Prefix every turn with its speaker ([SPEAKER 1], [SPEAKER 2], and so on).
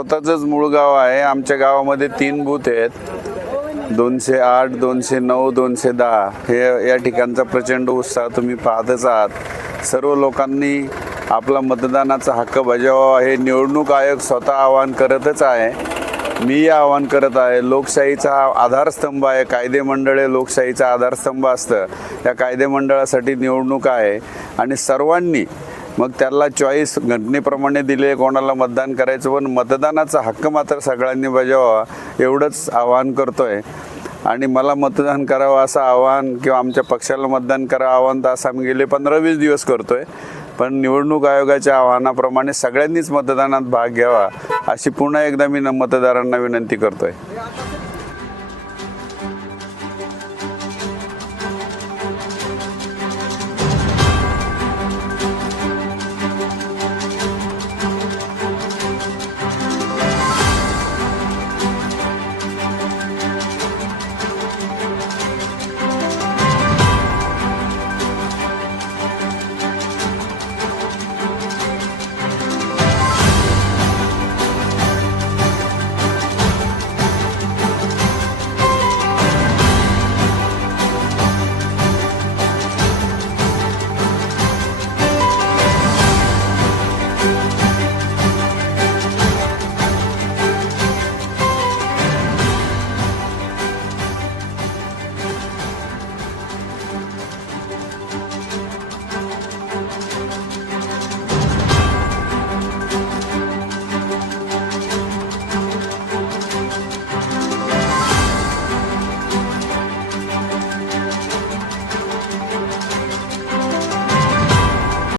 [SPEAKER 1] स्वतःच मूळ गाव आहे. आमच्या गावामध्ये तीन बूथ आहेत. दोनशे आठ दोनशे नऊ दोनशे दहा. हे या ठिकाणचा प्रचंड उत्साह तुम्ही पाहतच आहात. सर्व लोकांनी आपला मतदानाचा हक्क बजावावा. हे निवडणूक आयोग स्वतः आवाहन करतच आहे. मी आवाहन करत आहे लोकशाहीचा हा आधारस्तंभ आहे. कायदे मंडळ हे लोकशाहीचा आधारस्तंभ असतं. या कायदे मंडळासाठी निवडणूक आहे. आणि सर्वांनी मग त्याला चॉईस घटनेप्रमाणे दिले कोणाला मतदान करायचं पण मतदानाचा हक्क मात्र सगळ्यांनी बजावावा एवढंच आवाहन करतोय. आणि मला मतदान करावं असं आवाहन किंवा आमच्या पक्षाला मतदान करावं आवाहन तर असं आम्ही गेले पंधरा वीस दिवस करतोय. पण निवडणूक आयोगाच्या आवाहनाप्रमाणे सगळ्यांनीच मतदानात भाग घ्यावा अशी पुन्हा एकदा मी न- मतदारांना विनंती करतोय.